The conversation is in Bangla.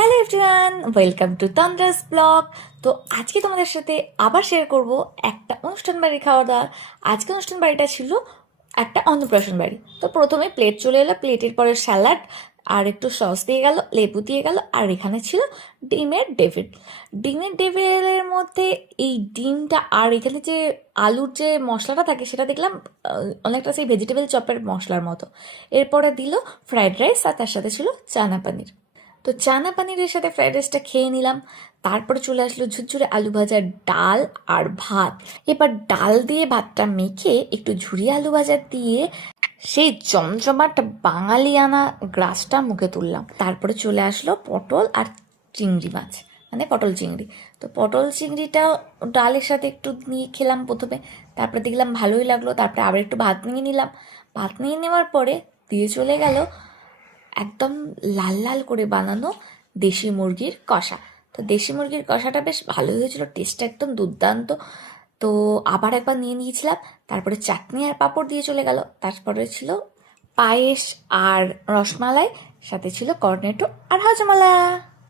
Hello everyone, welcome to Tandra's blog. তো আজকে তোমাদের সাথে আবার শেয়ার করব একটা অনুষ্ঠান বাড়ির খাওয়া দাওয়া। আজকে অনুষ্ঠান বাড়িটা ছিল একটা অন্নপ্রাশন বাড়ি। তো প্রথমে প্লেট চলে এলো, প্লেটের পরে স্যালাড আর একটু সস দিয়ে গেল, লেবু দিয়ে গেল, আর এখানে ছিল ডিমের ডেভিল। ডিমের ডেভিলের মধ্যে এই ডিমটা আর এখানে যে আলুর যে মশলাটা থাকে সেটা দেখলাম অনেকটা সেই ভেজিটেবল চপের মশলার মতো। এরপরে দিল ফ্রাইড রাইস আর তার সাথে ছিল চানা পানির। তো চানা পানিরের সাথে ফ্রাইড রাইসটা খেয়ে নিলাম। তারপরে চলে আসলো ঝুরঝুরে আলু ভাজা, ডাল আর ভাত। এবার ডাল দিয়ে ভাতটা মেখে একটু ঝুরি আলু ভাজা দিয়ে সেই জমজমাট বাঙালিয়ানা গ্রাসটা মুখে তুললাম। তারপরে চলে আসলো পটল আর চিংড়ি মাছ, মানে পটল চিংড়ি। তো পটল চিংড়িটা ডালের সাথে একটু নিয়ে খেলাম প্রথমে, তারপরে দেখলাম ভালোই লাগলো। তারপরে আবার একটু ভাত নিয়ে নিলাম। ভাত নিয়ে নেওয়ার পরে দিয়ে চলে গেল একদম লাল লাল করে বানানো দেশি মুরগির কষা। তো দেশি মুরগির কষাটা বেশ ভালোই হয়েছিল, টেস্টটা একদম দুর্দান্ত। তো আবার একবার নিয়ে নিয়েছিলাম। তারপরে চাটনি আর পাঁপড় দিয়ে চলে গেল। তারপরে ছিল পায়েস আর রসমালাই, সাথে ছিল কর্নেটো আর হাজমালা।